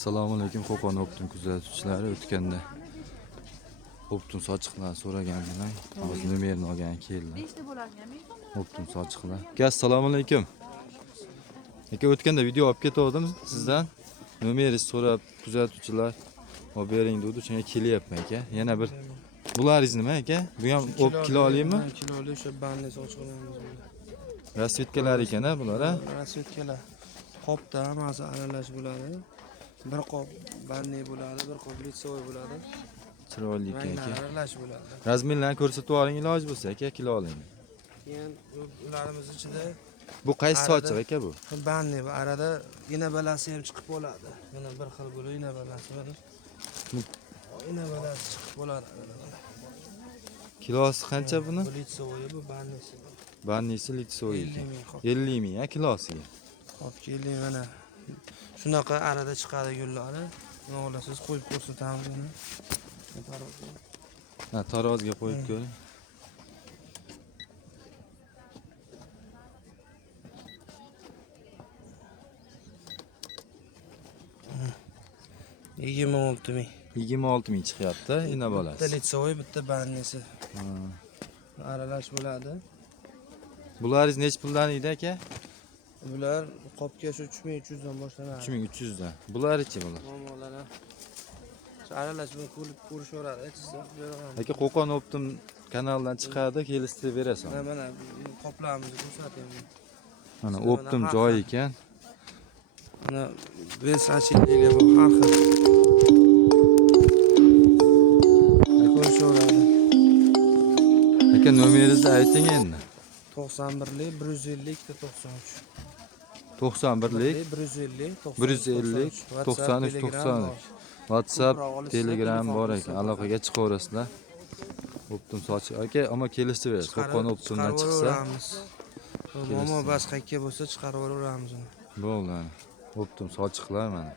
Assalomu alaykum Qo'qon Optim kuzatuvchilari. O'tganda Optim sochiqlar so'raganlar. Hozir nomerini olgan keldi. Optim sochiqlar. Aka assalomu alaykum. Aka o'tganda video olib ketdim sizdan. Nomeringizni so'rab kuzatuvchilar olib bering dedi. Shunga kelyapman aka. Yana bir bularingiz nima aka? Bu ham kilo olaymi? Kiloli o'sha banni sochiqlarimiz. Rasvetkalar ekan-a bular, ha? Rasvetkalar. Qopda hammasi aralash bo'ladi. Bir qop banni bo'ladi, bir qop litsovoy bo'ladi. Chiroyli ekan aka. Aralash bo'ladi. Razmerlarni ko'rsatib oling iloji bo'lsa aka, kilo oling. Keyin ularimiz ichida Bu qaysi sochiq aka bu? banni va arada ina balasi ham chiqib bo'ladi. Mana bir xil bo'ladi ina balasi. Ina balasi chiqib bo'ladi. Kilosi qancha buni? Bu litsovoy, bu bannisi. Bannisi litsovoy ekan. 50 ming ha kilosiga. Hop keling mana. Shunaqa arada chiqadi gullari. Nima olasiz qo'yib ko'rsatamiz uni. Ha, tarozga qo'yib ko'ring. Yigirma olti ming. 26 ming chiqyapti, ina Bitta bolasi. litsovoy, bitta bannisi. Aralash bo'ladi. Bularingiz necha puldan edi aka? Bular qopga shu 3300 dan boshlanadi. 3300 dan. Bularichi bular. Muammolar. Aralash buni ko'rishaveradi, aytsa beraman. Aka Qo'qon Optim kanalidan chiqadi, kelishtirib berasan. Mana qoplarimizni ko'rsataymi. Mana Optim joyi ekan. Mana vesachiliga bu har xil. Ko'rishaveradi. Aka nomeringizni ayting endi. 91lik 150 93. 91lik 150 93 93. WhatsApp, Telegram bor ekan. Aloqaga chiqaverasizlar. Optim sochiq aka, ammo kelishtirib berasiz. Qo'qon Optimdan chiqsa, momo bas qayerga bo'lsa chiqarib yuboramiz uni. bo'ldi. Optim sochiqlar mana.